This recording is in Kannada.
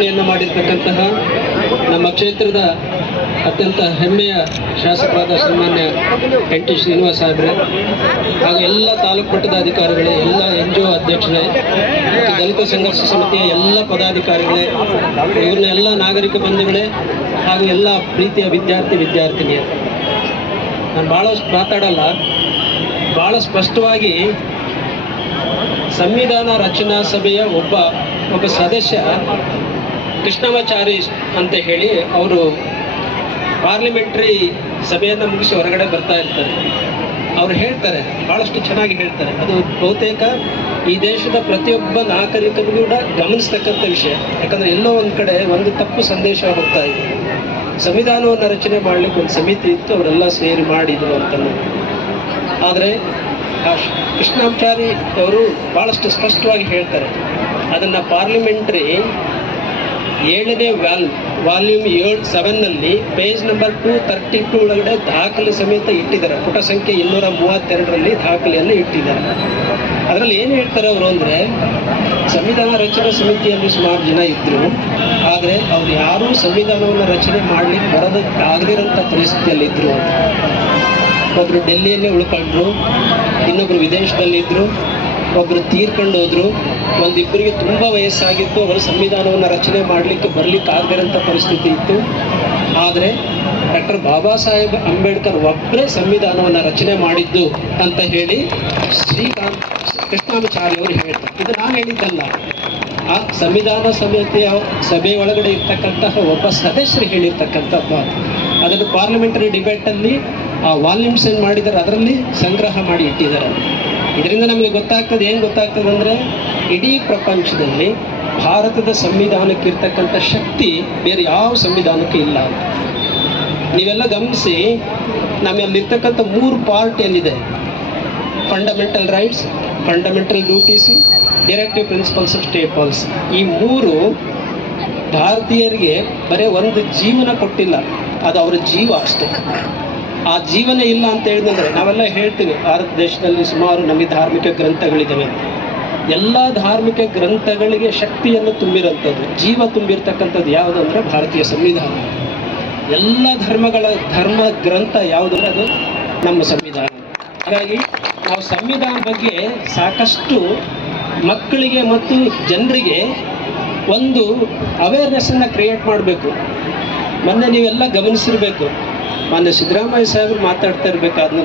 ರಚನೆಯನ್ನು ಮಾಡಿರ್ತಕ್ಕಂತಹ ನಮ್ಮ ಕ್ಷೇತ್ರದ ಅತ್ಯಂತ ಹೆಮ್ಮೆಯ ಶಾಸಕರಾದ ಸನ್ಮಾನ್ಯ ಎನ್ ಟಿ ಶ್ರೀನಿವಾಸ ಸಾಹೇಬ್ರೆ ಹಾಗೂ ಎಲ್ಲ ತಾಲೂಕು ಮಟ್ಟದ ಅಧಿಕಾರಿಗಳೇ, ಎಲ್ಲ NGO ಅಧ್ಯಕ್ಷರೇ ಮತ್ತು ದಲಿತ ಸಂಘರ್ಷ ಸಮಿತಿಯ ಎಲ್ಲ ಪದಾಧಿಕಾರಿಗಳೇ, ಇವ್ರನ್ನ ಎಲ್ಲ ನಾಗರಿಕ ಬಂಧುಗಳೇ ಹಾಗೂ ಎಲ್ಲ ಪ್ರೀತಿಯ ವಿದ್ಯಾರ್ಥಿನಿಯರು, ನಾನು ಭಾಳ ಮಾತಾಡಲ್ಲ, ಭಾಳ ಸ್ಪಷ್ಟವಾಗಿ ಸಂವಿಧಾನ ರಚನಾ ಸಭೆಯ ಒಬ್ಬ ಸದಸ್ಯ ಕೃಷ್ಣಮಾಚಾರಿ ಅಂತ ಹೇಳಿ ಅವರು ಪಾರ್ಲಿಮೆಂಟ್ರಿ ಸಭೆಯನ್ನು ಮುಗಿಸಿ ಹೊರಗಡೆ ಬರ್ತಾ ಇರ್ತಾರೆ. ಅವ್ರು ಹೇಳ್ತಾರೆ, ಭಾಳಷ್ಟು ಚೆನ್ನಾಗಿ ಹೇಳ್ತಾರೆ. ಅದು ಬಹುತೇಕ ಈ ದೇಶದ ಪ್ರತಿಯೊಬ್ಬ ನಾಗರಿಕನಿಗೂ ಕೂಡ ಗಮನಿಸ್ತಕ್ಕಂಥ ವಿಷಯ. ಯಾಕಂದರೆ ಎಲ್ಲೋ ಒಂದು ಕಡೆ ಒಂದು ತಪ್ಪು ಸಂದೇಶ ಹೋಗ್ತಾ ಇದೆ. ಸಂವಿಧಾನವನ್ನು ರಚನೆ ಮಾಡಲಿಕ್ಕೆ ಒಂದು ಸಮಿತಿ ಇತ್ತು, ಅವರೆಲ್ಲ ಸೇರಿ ಮಾಡಿದರು ಅಂತ. ಆದರೆ ಕೃಷ್ಣಮಾಚಾರಿ ಅವರು ಭಾಳಷ್ಟು ಸ್ಪಷ್ಟವಾಗಿ ಹೇಳ್ತಾರೆ, ಅದನ್ನು ಪಾರ್ಲಿಮೆಂಟ್ರಿ 7ನೇ ವಾಲ್ಯೂಮ್ 7ನಲ್ಲಿ ಪೇಜ್ ನಂಬರ್ 232 ಒಳಗಡೆ ದಾಖಲೆ ಸಮೇತ ಇಟ್ಟಿದ್ದಾರೆ. ಪುಟ ಸಂಖ್ಯೆ 232ರಲ್ಲಿ ದಾಖಲೆಯನ್ನು ಇಟ್ಟಿದ್ದಾರೆ. ಅದರಲ್ಲಿ ಏನು ಹೇಳ್ತಾರೆ ಅವರು ಅಂದರೆ, ಸಂವಿಧಾನ ರಚನಾ ಸಮಿತಿಯಲ್ಲಿ ಸುಮಾರು ಜನ ಇದ್ದರು, ಆದರೆ ಅವ್ರು ಯಾರೂ ಸಂವಿಧಾನವನ್ನು ರಚನೆ ಮಾಡಲಿಕ್ಕೆ ಆಗದಿರೋಂಥ ಪರಿಸ್ಥಿತಿಯಲ್ಲಿದ್ದರು. ಒಬ್ಬರು ಡೆಲ್ಲಿಯಲ್ಲೇ ಉಳ್ಕೊಂಡ್ರು, ಇನ್ನೊಬ್ಬರು ವಿದೇಶದಲ್ಲಿದ್ದರು, ಒಬ್ಬರು ತೀರ್ಕೊಂಡು ಹೋದರು, ಒಂದಿಬ್ಬರಿಗೆ ತುಂಬ ವಯಸ್ಸಾಗಿತ್ತು, ಅವರು ಸಂವಿಧಾನವನ್ನು ರಚನೆ ಮಾಡಲಿಕ್ಕೆ ಆಗದಿರೋಂಥ ಪರಿಸ್ಥಿತಿ ಇತ್ತು. ಆದರೆ ಡಾಕ್ಟರ್ ಬಾಬಾ ಸಾಹೇಬ್ ಅಂಬೇಡ್ಕರ್ ಒಬ್ಬರೇ ಸಂವಿಧಾನವನ್ನು ರಚನೆ ಮಾಡಿದ್ದು ಅಂತ ಹೇಳಿ ಕೃಷ್ಣಮಾಚಾರಿ ಅವರು ಹೇಳ್ತಾರೆ. ಇದು ನಾನು ಹೇಳಿದ್ದಲ್ಲ, ಆ ಸಂವಿಧಾನ ಸಮಿತಿಯ ಸಭೆ ಒಳಗಡೆ ಇರ್ತಕ್ಕಂತಹ ಒಬ್ಬ ಸದಸ್ಯರು ಹೇಳಿರ್ತಕ್ಕಂಥದ್ದು. ಅದನ್ನು ಪಾರ್ಲಿಮೆಂಟರಿ ಡಿಬೇಟಲ್ಲಿ ಆ ವಾಲ್ಯೂಮ್ಸ್ ಏನು ಮಾಡಿದ್ದಾರೆ ಅದರಲ್ಲಿ ಸಂಗ್ರಹ ಮಾಡಿ ಇಟ್ಟಿದ್ದಾರೆ. ಇದರಿಂದ ನಮಗೆ ಗೊತ್ತಾಗ್ತದೆ, ಏನು ಗೊತ್ತಾಗ್ತದೆ ಅಂದರೆ, ಇಡೀ ಪ್ರಪಂಚದಲ್ಲಿ ಭಾರತದ ಸಂವಿಧಾನಕ್ಕೆ ಇರ್ತಕ್ಕಂಥ ಶಕ್ತಿ ಬೇರೆ ಯಾವ ಸಂವಿಧಾನಕ್ಕೆ ಇಲ್ಲ. ನೀವೆಲ್ಲ ಗಮನಿಸಿ, ನಮ್ಮಲ್ಲಿರ್ತಕ್ಕಂಥ 3 ಪಾರ್ಟ್ ಏನಿದೆ, fundamental rights, fundamental duties, directive principles of state policy, ಈ 3 ಭಾರತೀಯರಿಗೆ ಬರೀ ಒಂದು ಜೀವನ ಕೊಟ್ಟಿಲ್ಲ, ಅದು ಅವರ ಜೀವ ಅಷ್ಟೇ. ಆ ಜೀವನ ಇಲ್ಲ ಅಂತ ಹೇಳಿದ್ರೆ, ನಾವೆಲ್ಲ ಹೇಳ್ತೀವಿ ಭಾರತ ದೇಶದಲ್ಲಿ ಸುಮಾರು ನಮಗೆ ಧಾರ್ಮಿಕ ಗ್ರಂಥಗಳಿದ್ದಾವೆ. ಎಲ್ಲ ಧಾರ್ಮಿಕ ಗ್ರಂಥಗಳಿಗೆ ಶಕ್ತಿಯನ್ನು ತುಂಬಿರೋಂಥದ್ದು, ಜೀವ ತುಂಬಿರ್ತಕ್ಕಂಥದ್ದು ಯಾವುದು ಅಂದರೆ ಭಾರತೀಯ ಸಂವಿಧಾನ. ಎಲ್ಲ ಧರ್ಮ ಗ್ರಂಥ ಯಾವುದಂದ್ರೆ ಅದು ನಮ್ಮ ಸಂವಿಧಾನ. ಹಾಗಾಗಿ ನಾವು ಸಂವಿಧಾನ ಬಗ್ಗೆ ಸಾಕಷ್ಟು ಮಕ್ಕಳಿಗೆ ಮತ್ತು ಜನರಿಗೆ ಒಂದು ಅವೇರ್ನೆಸ್ಸನ್ನು ಕ್ರಿಯೇಟ್ ಮಾಡಬೇಕು. ಮೊನ್ನೆ ನೀವೆಲ್ಲ ಗಮನಿಸಿರಬೇಕು, ಮೊನ್ನೆ ಸಿದ್ದರಾಮಯ್ಯ ಸಾಹೇಬರು ಮಾತಾಡ್ತಾ ಇರಬೇಕಾದ್ರೆ